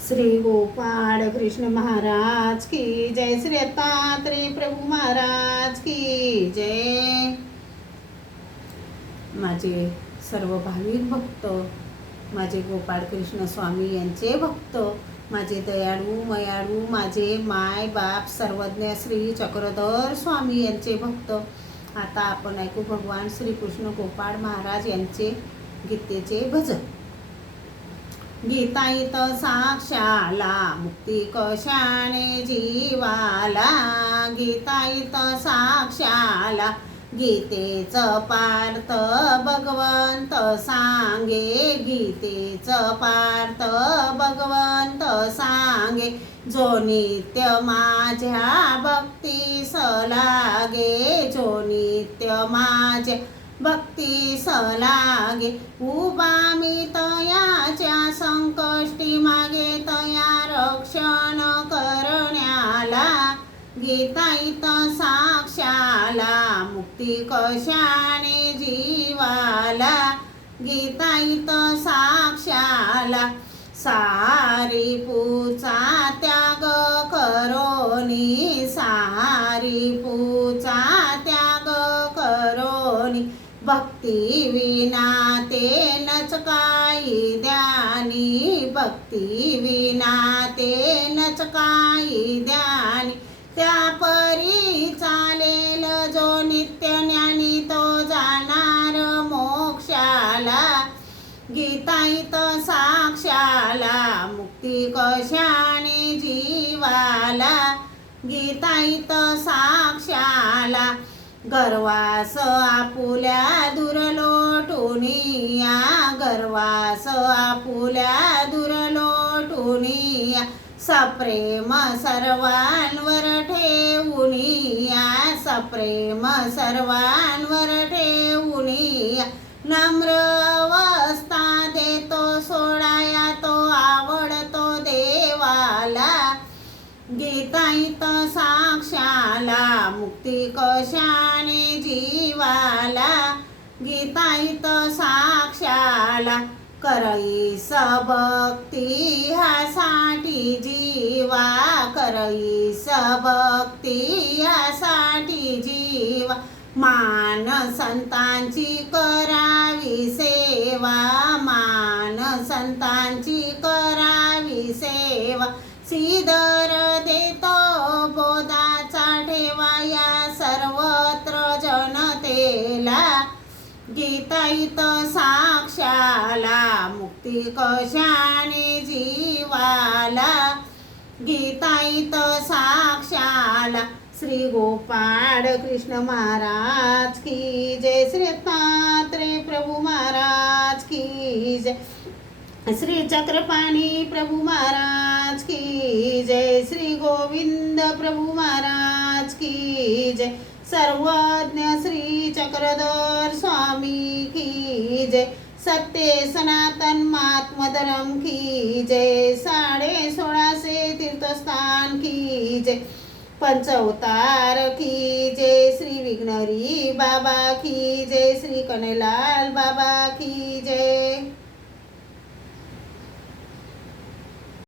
श्री गोपाळ कृष्ण महाराज की जय, श्री दत्तात्रेय प्रभू महाराज की जय। माझे सर्व भाविक भक्त, माझे गोपाळ कृष्ण स्वामी यांचे भक्त, माझे दयाळू मयाळू, माझे माय बाप सर्वज्ञ श्री चक्रधर स्वामी यांचे भक्त, आता आपण ऐकू भगवान श्रीकृष्ण गोपाळ महाराज यांचे गीतेचे भजन। गीताईत साक्षाला मुक्ती कशाने जीवाला, गीताईत साक्षाला गीतेच पार्थ भगवंत सांगे, गीतेच पार्थ भगवंत सांगे, जो नित्य माझ्या भक्तीस लागे, जो नित्य माझ्या भक्तीस लागे, उभा मी तयाच्या संकष्टी मागे, तया रक्षण करण्याला, गीताईत साक्षाला मुक्ती कशाने जीवाला, गीताईत साक्षाला सारी पूचा त्याग करोनी, सारी पूचा त्याग करोनी, भक्ती विना ते नच काही द्यानी, भक्ती विना ते नच काही द्यानी, त्या परी चालेल जो नित्य ज्ञानी, तो जाणार मोक्षाला, गीताईत साक्षाला मुक्ती कशाने जीवाला, गीताईत साक्षाला गर्वास आपुल्या दुरलोटुनिया, गर्वास आपुल्या दुरलोटुनिया, सप्रेम सर्वांवर ठेवुनिया, सप्रेम सर्वांवर ठेवुनिया, नम्र अवस्था देतो सोडाया, तो आवडतो देवाला, गीताईत साक्षाला मुक्ती कशाने जीवाला, गीताईत साक्षाला करईस भक्ती ह्यासाठी जीवा, करईस भक्ती ह्यासाठी जीवा, मान संतांची करावी सेवा, मान संतांची करावी सेवा, श्रीधर देतो बोधाचा ठेवा या सर्वत्र जनतेला, गीताईत साक्षाला मुक्ती कशाने जीवाला, गीताईत साक्षाला श्री गोपाळ कृष्ण महाराज की जय, श्री दत्तात्रेय प्रभू महाराज की जय, श्री चक्रपाणी प्रभू महाराज की जय, श्री गोविंद प्रभु महाराज की जय, सर्वज्ञ श्री चक्रधर स्वामी की जय, सत्य सनातन महात्मधर्म की जय, 16.5 तीर्थस्थान की जय, पंचअवतार की जय, श्री विघ्नहरी बाबा की जय, श्री कन्हैयालाल बाबा की जय।